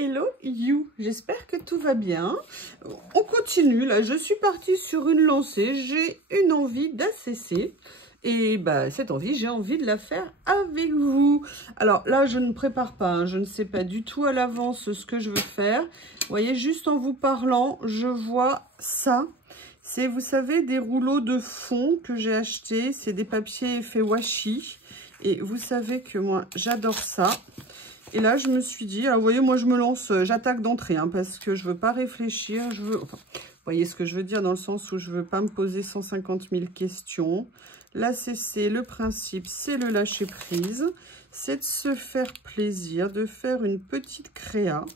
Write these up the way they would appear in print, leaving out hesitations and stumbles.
Hello you, j'espère que tout va bien. On continue, là je suis partie sur une lancée, j'ai une envie d'ACC. Et bah, cette envie, j'ai envie de la faire avec vous. Alors là, je ne prépare pas, hein, je ne sais pas du tout à l'avance ce que je veux faire. Vous voyez, juste en vous parlant, je vois ça. C'est, vous savez, des rouleaux de fond que j'ai achetés. C'est des papiers effet washi. Et vous savez que moi, j'adore ça. Et là, je me suis dit, alors vous voyez, moi, je me lance, j'attaque d'entrée, hein, parce que je veux pas réfléchir. Je veux, enfin, vous voyez ce que je veux dire, dans le sens où je veux pas me poser 150 000 questions. L'ACC, le principe, c'est le lâcher prise. C'est de se faire plaisir, de faire une petite créa,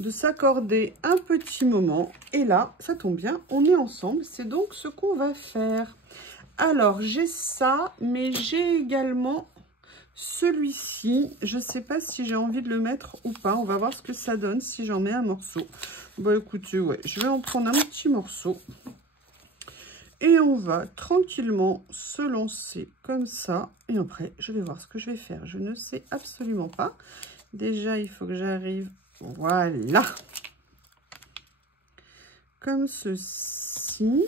de s'accorder un petit moment. Et là, ça tombe bien, on est ensemble. C'est donc ce qu'on va faire. Alors, j'ai ça, mais j'ai également celui-ci. Je ne sais pas si j'ai envie de le mettre ou pas. On va voir ce que ça donne si j'en mets un morceau. Bon, écoutez, ouais, je vais en prendre un petit morceau. Et on va tranquillement se lancer comme ça. Et après, je vais voir ce que je vais faire. Je ne sais absolument pas. Déjà, il faut que j'arrive. Voilà. Comme ceci.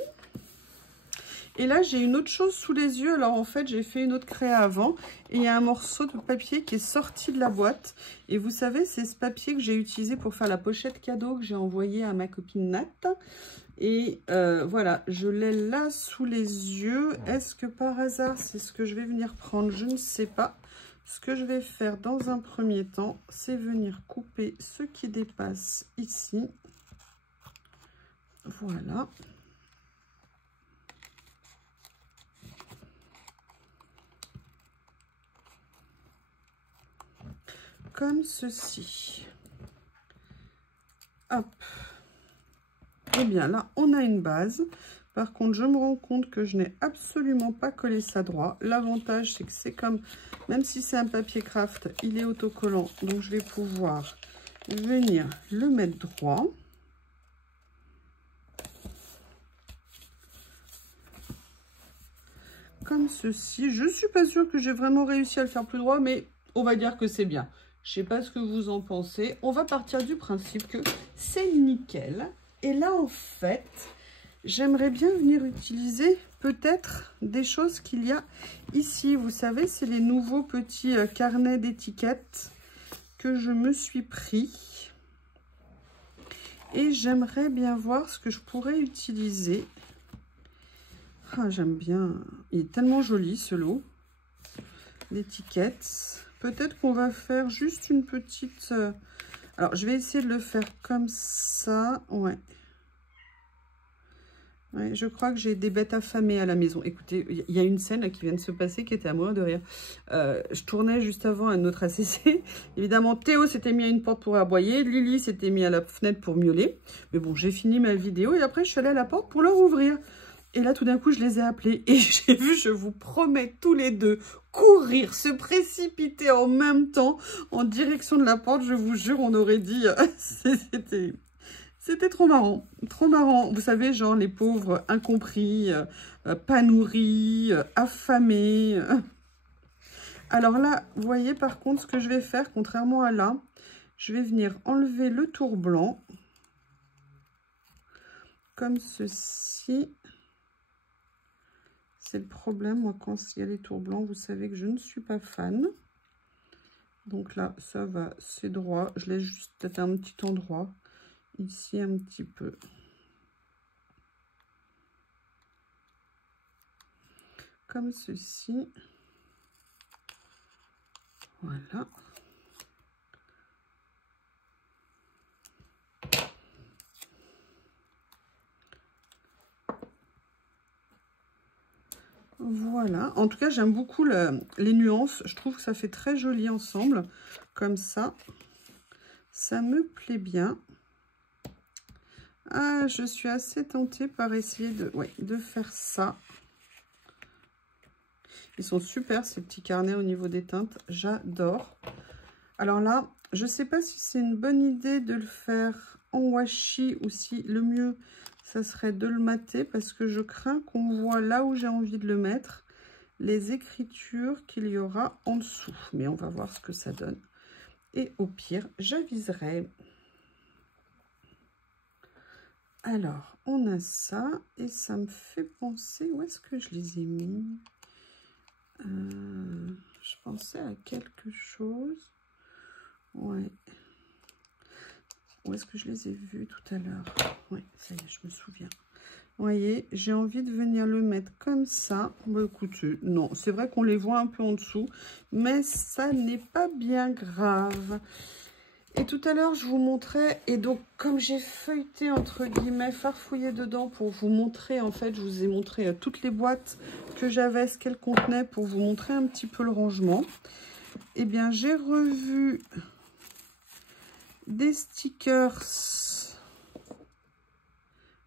Et là, j'ai une autre chose sous les yeux. Alors, en fait, j'ai fait une autre créa avant. Et il y a un morceau de papier qui est sorti de la boîte. Et vous savez, c'est ce papier que j'ai utilisé pour faire la pochette cadeau que j'ai envoyée à ma copine Nat. Et voilà, je l'ai là sous les yeux. Est-ce que par hasard, c'est ce que je vais venir prendre? Je ne sais pas. Ce que je vais faire dans un premier temps, c'est venir couper ce qui dépasse ici. Voilà. Comme ceci. Hop. Et bien là, on a une base. Par contre, je me rends compte que je n'ai absolument pas collé ça droit. L'avantage, c'est que c'est comme, même si c'est un papier craft, il est autocollant. Donc, je vais pouvoir venir le mettre droit. Comme ceci. Je ne suis pas sûre que j'ai vraiment réussi à le faire plus droit, mais on va dire que c'est bien. Je ne sais pas ce que vous en pensez. On va partir du principe que c'est nickel. Et là, en fait, j'aimerais bien venir utiliser peut-être des choses qu'il y a ici. Vous savez, c'est les nouveaux petits carnets d'étiquettes que je me suis pris. Et j'aimerais bien voir ce que je pourrais utiliser. Ah, j'aime bien. Il est tellement joli, ce lot d'étiquettes. Peut-être qu'on va faire juste une petite... Alors, je vais essayer de le faire comme ça. Ouais. Ouais, je crois que j'ai des bêtes affamées à la maison. Écoutez, il y a une scène là, qui vient de se passer qui était à mourir de rire. Je tournais juste avant un autre ACC. Évidemment, Théo s'était mis à une porte pour aboyer. Lily s'était mis à la fenêtre pour miauler. Mais bon, j'ai fini ma vidéo et après, je suis allée à la porte pour leur ouvrir. Et là, tout d'un coup, je les ai appelés. Et j'ai vu, je vous promets, tous les deux, courir, se précipiter en même temps en direction de la porte. Je vous jure, on aurait dit... C'était trop marrant, trop marrant. Vous savez, genre les pauvres incompris, pas nourris, affamés. Alors là, vous voyez par contre ce que je vais faire, contrairement à là, je vais venir enlever le tour blanc, comme ceci. C'est le problème, moi, quand il y a les tours blancs, vous savez que je ne suis pas fan. Donc là, ça va, c'est droit. Je laisse juste peut-être un petit endroit. Ici un petit peu. Comme ceci. Voilà. Voilà. En tout cas, j'aime beaucoup les nuances. Je trouve que ça fait très joli ensemble. Comme ça. Ça me plaît bien. Ah, je suis assez tentée par essayer de faire ça. Ils sont super, ces petits carnets au niveau des teintes. J'adore. Alors là, je ne sais pas si c'est une bonne idée de le faire en washi ou si le mieux, ça serait de le mater parce que je crains qu'on voit là où j'ai envie de le mettre, les écritures qu'il y aura en dessous. Mais on va voir ce que ça donne. Et au pire, j'aviserai. Alors, on a ça. Et ça me fait penser... Où est-ce que je les ai mis? Je pensais à quelque chose. Ouais. Où est-ce que je les ai vus tout à l'heure? Oui, ça y est, je me souviens. Vous voyez, j'ai envie de venir le mettre comme ça. Bah, écoutez, non, c'est vrai qu'on les voit un peu en dessous, mais ça n'est pas bien grave. Et tout à l'heure, je vous montrais, et donc, comme j'ai feuilleté, entre guillemets, farfouillé dedans pour vous montrer, en fait, je vous ai montré toutes les boîtes que j'avais, ce qu'elles contenaient, pour vous montrer un petit peu le rangement. Eh bien, j'ai revu des stickers,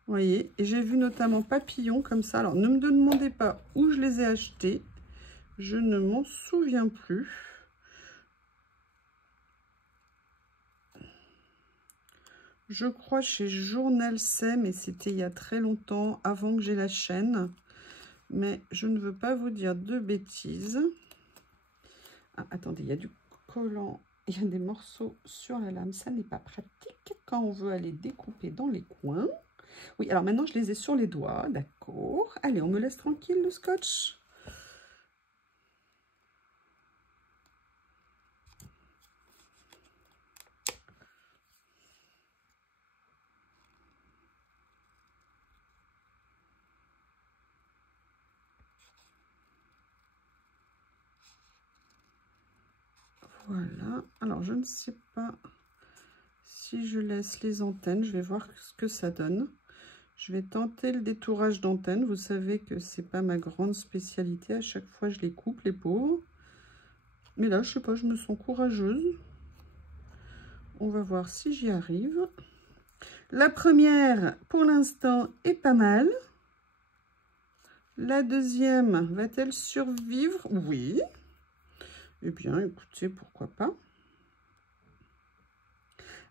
vous voyez, et j'ai vu notamment papillons comme ça. Alors, ne me demandez pas où je les ai achetés, je ne m'en souviens plus. Je crois chez Journal C, mais c'était il y a très longtemps, avant que j'ai la chaîne. Mais je ne veux pas vous dire de bêtises. Ah, attendez, il y a du collant, il y a des morceaux sur la lame. Ça n'est pas pratique quand on veut aller découper dans les coins. Oui, alors maintenant, je les ai sur les doigts, d'accord. Allez, on me laisse tranquille le scotch. Voilà, alors je ne sais pas si je laisse les antennes, je vais voir ce que ça donne. Je vais tenter le détourage d'antennes, vous savez que c'est pas ma grande spécialité, à chaque fois je les coupe les pauvres. Mais là, je sais pas, je me sens courageuse. On va voir si j'y arrive. La première, pour l'instant, est pas mal. La deuxième, va-t-elle survivre? Oui. Eh bien, écoutez, pourquoi pas.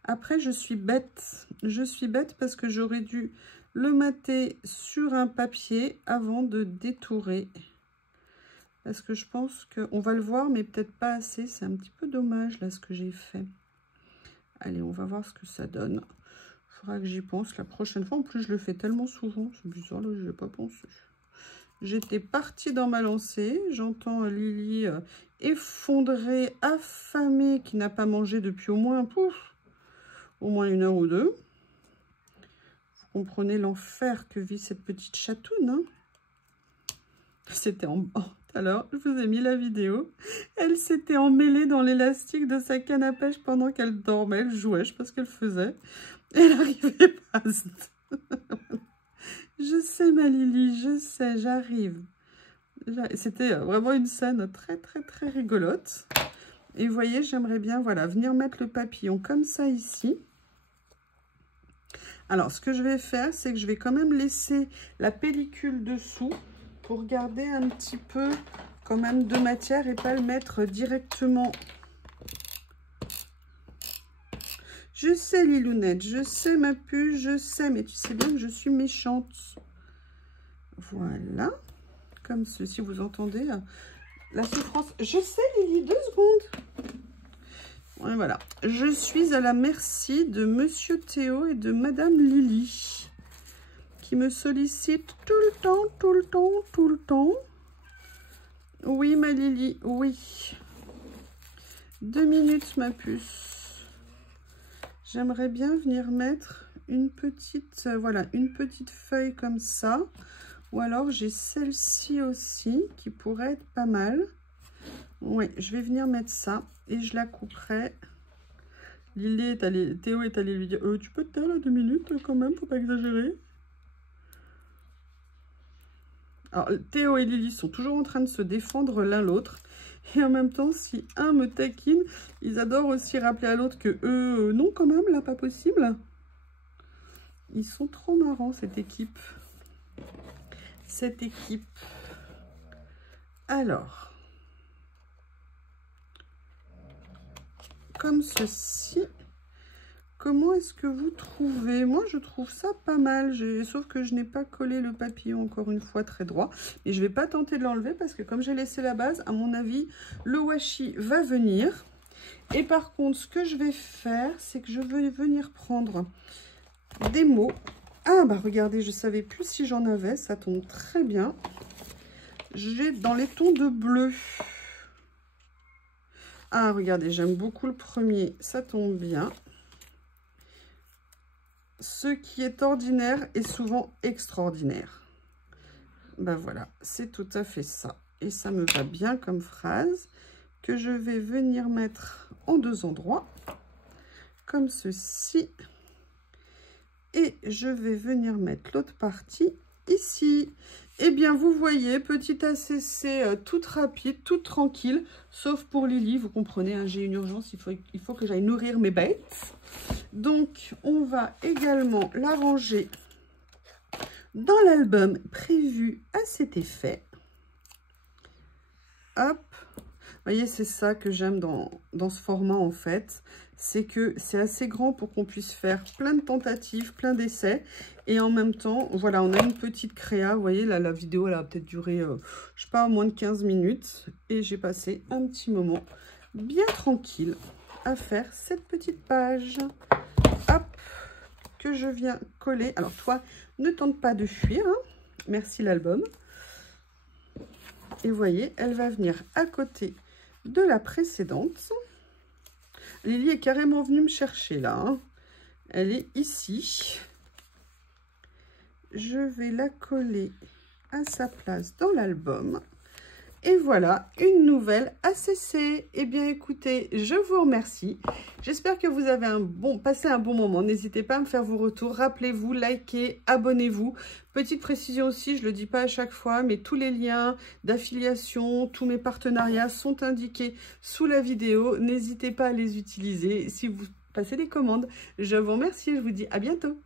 Après, je suis bête. Je suis bête parce que j'aurais dû le mater sur un papier avant de détourer. Parce que je pense qu'on va le voir, mais peut-être pas assez. C'est un petit peu dommage, là, ce que j'ai fait. Allez, on va voir ce que ça donne. Il faudra que j'y pense la prochaine fois. En plus, je le fais tellement souvent. C'est bizarre, là, je n'ai pas pensé. J'étais partie dans ma lancée. J'entends Lily effondrée, affamée, qui n'a pas mangé depuis au moins, au moins 1 heure ou 2. Vous comprenez l'enfer que vit cette petite chatoune. Hein. C'était en... Alors, je vous ai mis la vidéo. Elle s'était emmêlée dans l'élastique de sa canne à pêche pendant qu'elle dormait. Elle jouait, je sais pas ce qu'elle faisait. Elle n'arrivait pas. Je sais, ma Lily, je sais, j'arrive. C'était vraiment une scène très, très, très rigolote. Et vous voyez, j'aimerais bien, voilà, venir mettre le papillon comme ça ici. Alors, ce que je vais faire, c'est que je vais quand même laisser la pellicule dessous pour garder un petit peu quand même de matière et pas le mettre directement. Je sais, Lilounette, je sais, ma puce, je sais, mais tu sais bien que je suis méchante. Voilà, comme ceci, vous entendez la souffrance. Je sais, Lily, 2 secondes. Ouais, voilà, je suis à la merci de Monsieur Théo et de Madame Lily, qui me sollicitent tout le temps, tout le temps, tout le temps. Oui, ma Lily, oui. 2 minutes, ma puce. J'aimerais bien venir mettre une petite, voilà, une petite feuille comme ça. Ou alors, j'ai celle-ci aussi, qui pourrait être pas mal. Oui, je vais venir mettre ça et je la couperai. Lily est allée, Théo est allé lui dire tu peux te taire là 2 minutes quand même, faut pas exagérer. Alors, Théo et Lily sont toujours en train de se défendre l'un l'autre. Et en même temps, si un me taquine, ils adorent aussi rappeler à l'autre que eux, non quand même, là, pas possible. Ils sont trop marrants, cette équipe. Cette équipe. Alors, comme ceci. Comment est-ce que vous trouvez? Moi, je trouve ça pas mal. Sauf que je n'ai pas collé le papillon, encore une fois, très droit. Et je ne vais pas tenter de l'enlever parce que comme j'ai laissé la base, à mon avis, le washi va venir. Et par contre, ce que je vais faire, c'est que je vais venir prendre des mots Ah, bah regardez, je savais plus si j'en avais. Ça tombe très bien. J'ai dans les tons de bleu. Ah, regardez, j'aime beaucoup le premier. Ça tombe bien. Ce qui est ordinaire est souvent extraordinaire. Ben voilà, c'est tout à fait ça. Et ça me va bien comme phrase que je vais venir mettre en 2 endroits, comme ceci. Et je vais venir mettre l'autre partie ici. Eh bien, vous voyez, petite ACC toute rapide, toute tranquille, sauf pour Lily. Vous comprenez, hein, j'ai une urgence, il faut que j'aille nourrir mes bêtes. Donc, on va également la ranger dans l'album prévu à cet effet. Hop. Vous voyez, c'est ça que j'aime dans ce format, en fait. C'est que c'est assez grand pour qu'on puisse faire plein de tentatives, plein d'essais. Et en même temps, voilà, on a une petite créa. Vous voyez, là, la vidéo, elle a peut-être duré, je sais pas, moins de 15 minutes. Et j'ai passé un petit moment bien tranquille à faire cette petite page. Hop, que je viens coller. Alors, toi, ne tente pas de fuir. Hein. Merci l'album. Et vous voyez, elle va venir à côté de la précédente. Lily est carrément venue me chercher là. Hein. Elle est ici. Je vais la coller à sa place dans l'album. Et voilà, une nouvelle ACC. Eh bien, écoutez, je vous remercie. J'espère que vous avez passé un bon moment. N'hésitez pas à me faire vos retours. Rappelez-vous, likez, abonnez-vous. Petite précision aussi, je ne le dis pas à chaque fois, mais tous les liens d'affiliation, tous mes partenariats sont indiqués sous la vidéo. N'hésitez pas à les utiliser si vous passez des commandes. Je vous remercie et je vous dis à bientôt.